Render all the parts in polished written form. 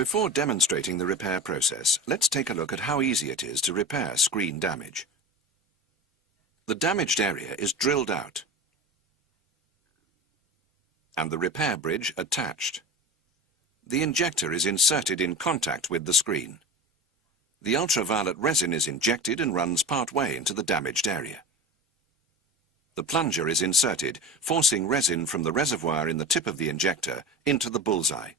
Before demonstrating the repair process, let's take a look at how easy it is to repair screen damage. The damaged area is drilled out and the repair bridge attached. The injector is inserted in contact with the screen. The ultraviolet resin is injected and runs part way into the damaged area. The plunger is inserted, forcing resin from the reservoir in the tip of the injector into the bullseye.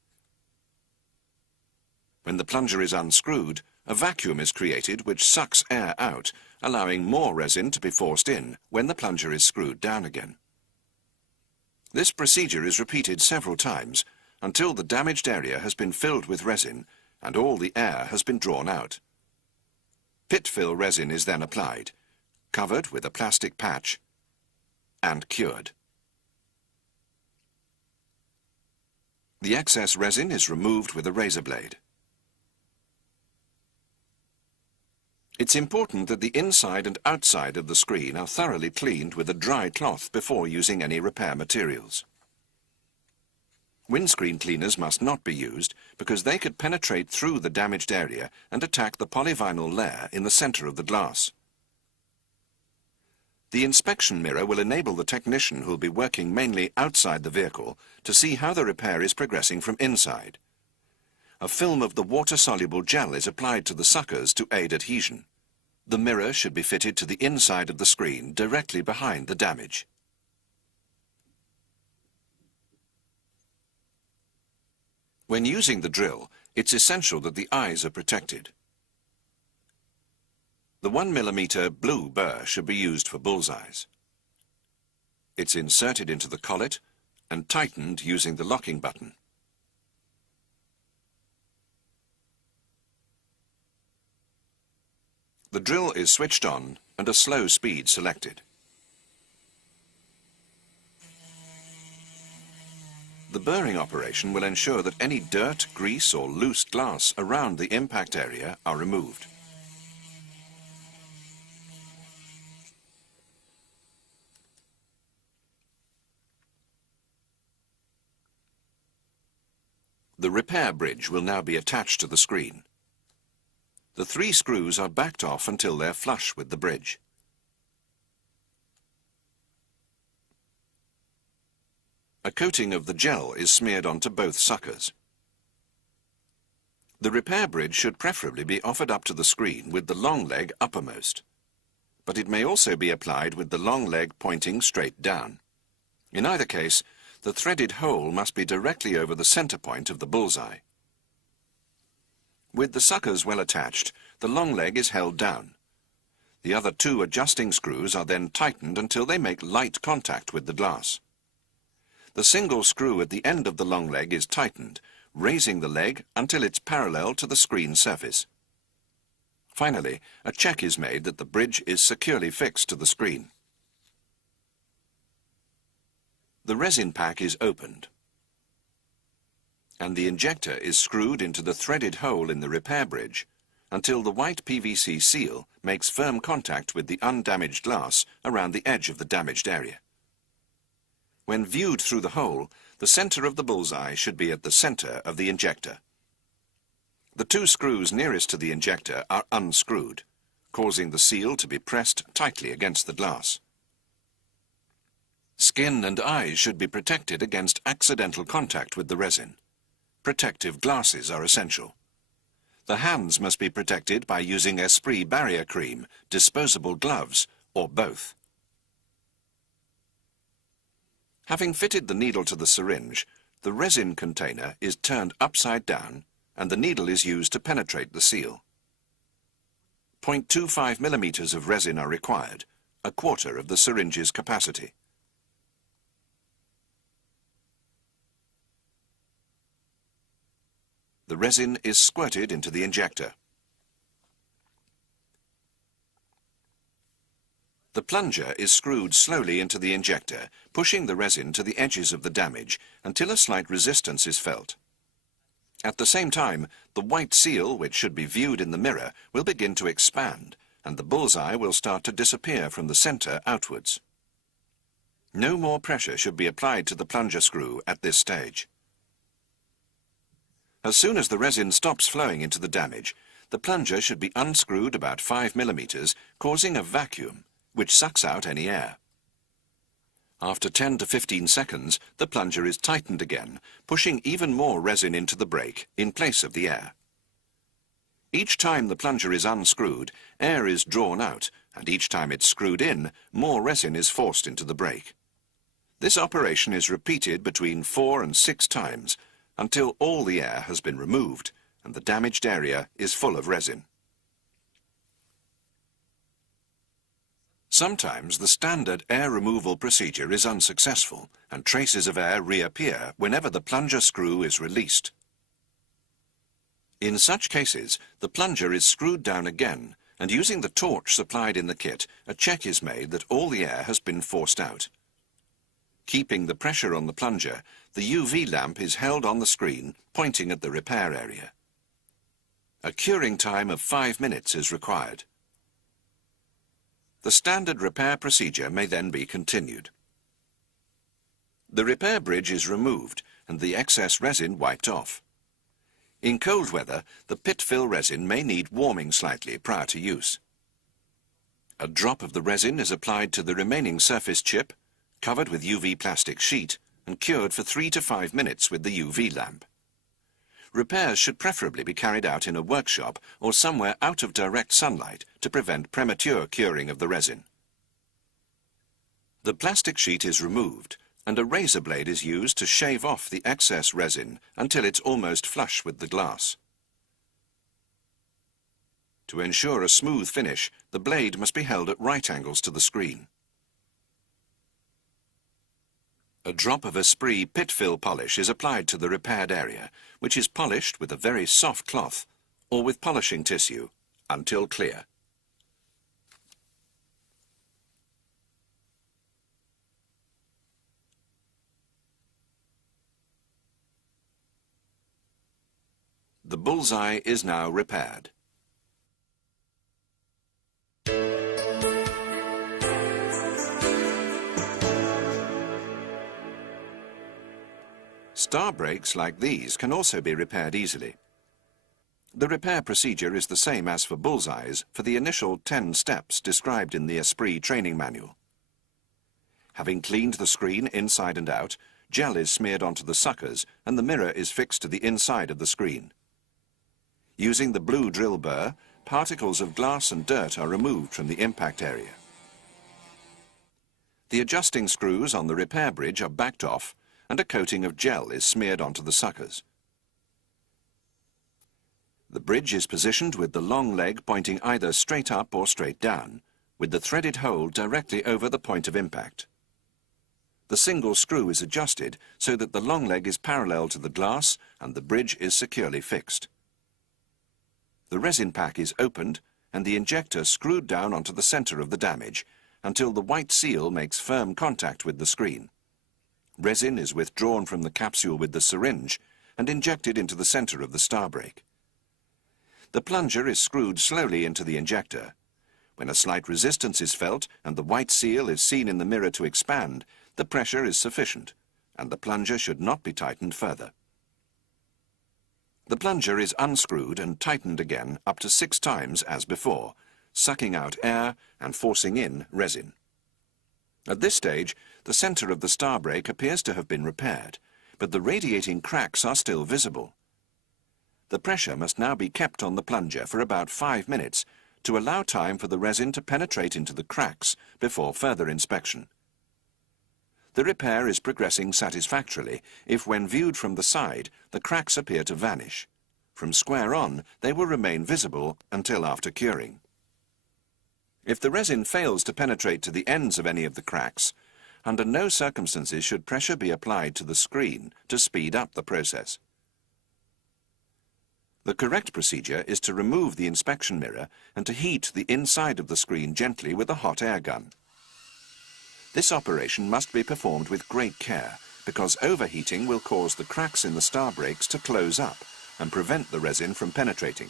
When the plunger is unscrewed, a vacuum is created which sucks air out, allowing more resin to be forced in when the plunger is screwed down again. This procedure is repeated several times until the damaged area has been filled with resin and all the air has been drawn out. Pit fill resin is then applied, covered with a plastic patch, and cured. The excess resin is removed with a razor blade. It's important that the inside and outside of the screen are thoroughly cleaned with a dry cloth before using any repair materials. Windscreen cleaners must not be used because they could penetrate through the damaged area and attack the polyvinyl layer in the center of the glass. The inspection mirror will enable the technician who will be working mainly outside the vehicle to see how the repair is progressing from inside. A film of the water-soluble gel is applied to the suckers to aid adhesion. The mirror should be fitted to the inside of the screen directly behind the damage. When using the drill, it's essential that the eyes are protected. The 1 mm blue burr should be used for bullseyes. It's inserted into the collet and tightened using the locking button. The drill is switched on and a slow speed selected. The burring operation will ensure that any dirt, grease or loose glass around the impact area are removed. The repair bridge will now be attached to the screen. The 3 screws are backed off until they're flush with the bridge. A coating of the gel is smeared onto both suckers. The repair bridge should preferably be offered up to the screen with the long leg uppermost, but it may also be applied with the long leg pointing straight down. In either case, the threaded hole must be directly over the center point of the bullseye. With the suckers well attached, the long leg is held down. The other 2 adjusting screws are then tightened until they make light contact with the glass. The single screw at the end of the long leg is tightened, raising the leg until it's parallel to the screen surface. Finally, a check is made that the bridge is securely fixed to the screen. The resin pack is opened, and the injector is screwed into the threaded hole in the repair bridge until the white PVC seal makes firm contact with the undamaged glass around the edge of the damaged area. When viewed through the hole, the center of the bullseye should be at the center of the injector. The 2 screws nearest to the injector are unscrewed, causing the seal to be pressed tightly against the glass. Skin and eyes should be protected against accidental contact with the resin. Protective glasses are essential. The hands must be protected by using Esprit barrier cream, disposable gloves, or both. Having fitted the needle to the syringe, the resin container is turned upside down and the needle is used to penetrate the seal. 0.25 mm of resin are required, a quarter of the syringe's capacity. The resin is squirted into the injector. The plunger is screwed slowly into the injector, pushing the resin to the edges of the damage until a slight resistance is felt. At the same time, the white seal, which should be viewed in the mirror, will begin to expand, and the bullseye will start to disappear from the center outwards. No more pressure should be applied to the plunger screw at this stage. As soon as the resin stops flowing into the damage, the plunger should be unscrewed about 5 millimeters, causing a vacuum, which sucks out any air. After 10 to 15 seconds, the plunger is tightened again, pushing even more resin into the break in place of the air. Each time the plunger is unscrewed, air is drawn out, and each time it's screwed in, more resin is forced into the break. This operation is repeated between 4 and 6 times, until all the air has been removed and the damaged area is full of resin. Sometimes the standard air removal procedure is unsuccessful and traces of air reappear whenever the plunger screw is released. In such cases, the plunger is screwed down again, and using the torch supplied in the kit, a check is made that all the air has been forced out. Keeping the pressure on the plunger, the UV lamp is held on the screen, pointing at the repair area. A curing time of 5 minutes is required. The standard repair procedure may then be continued. The repair bridge is removed and the excess resin wiped off. In cold weather, the pit fill resin may need warming slightly prior to use. A drop of the resin is applied to the remaining surface chip, covered with UV plastic sheet, and cured for 3 to 5 minutes with the UV lamp. Repairs should preferably be carried out in a workshop or somewhere out of direct sunlight to prevent premature curing of the resin. The plastic sheet is removed, and a razor blade is used to shave off the excess resin until it's almost flush with the glass. To ensure a smooth finish, the blade must be held at right angles to the screen. A drop of Esprit pit fill polish is applied to the repaired area, which is polished with a very soft cloth or with polishing tissue until clear. The bullseye is now repaired. Star brakes like these can also be repaired easily. The repair procedure is the same as for bullseyes for the initial 10 steps described in the Esprit training manual. Having cleaned the screen inside and out, gel is smeared onto the suckers and the mirror is fixed to the inside of the screen. Using the blue drill burr, particles of glass and dirt are removed from the impact area. The adjusting screws on the repair bridge are backed off and a coating of gel is smeared onto the suckers. The bridge is positioned with the long leg pointing either straight up or straight down, with the threaded hole directly over the point of impact. The single screw is adjusted so that the long leg is parallel to the glass and the bridge is securely fixed. The resin pack is opened and the injector screwed down onto the center of the damage until the white seal makes firm contact with the screen. Resin is withdrawn from the capsule with the syringe and injected into the center of the star brake. The plunger is screwed slowly into the injector. When a slight resistance is felt and the white seal is seen in the mirror to expand, the pressure is sufficient, and the plunger should not be tightened further. The plunger is unscrewed and tightened again up to 6 times as before, sucking out air and forcing in resin. At this stage, the center of the star brake appears to have been repaired, but the radiating cracks are still visible. The pressure must now be kept on the plunger for about 5 minutes to allow time for the resin to penetrate into the cracks before further inspection. The repair is progressing satisfactorily if, when viewed from the side, the cracks appear to vanish. From square on, they will remain visible until after curing. If the resin fails to penetrate to the ends of any of the cracks, under no circumstances should pressure be applied to the screen to speed up the process. The correct procedure is to remove the inspection mirror and to heat the inside of the screen gently with a hot air gun. This operation must be performed with great care because overheating will cause the cracks in the star brakes to close up and prevent the resin from penetrating.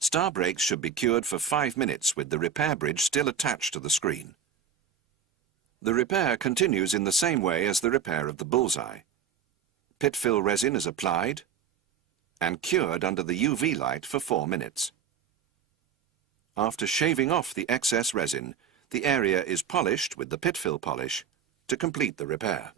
Star brakes should be cured for 5 minutes with the repair bridge still attached to the screen. The repair continues in the same way as the repair of the bullseye. Pit fill resin is applied and cured under the UV light for 4 minutes. After shaving off the excess resin, the area is polished with the pit fill polish to complete the repair.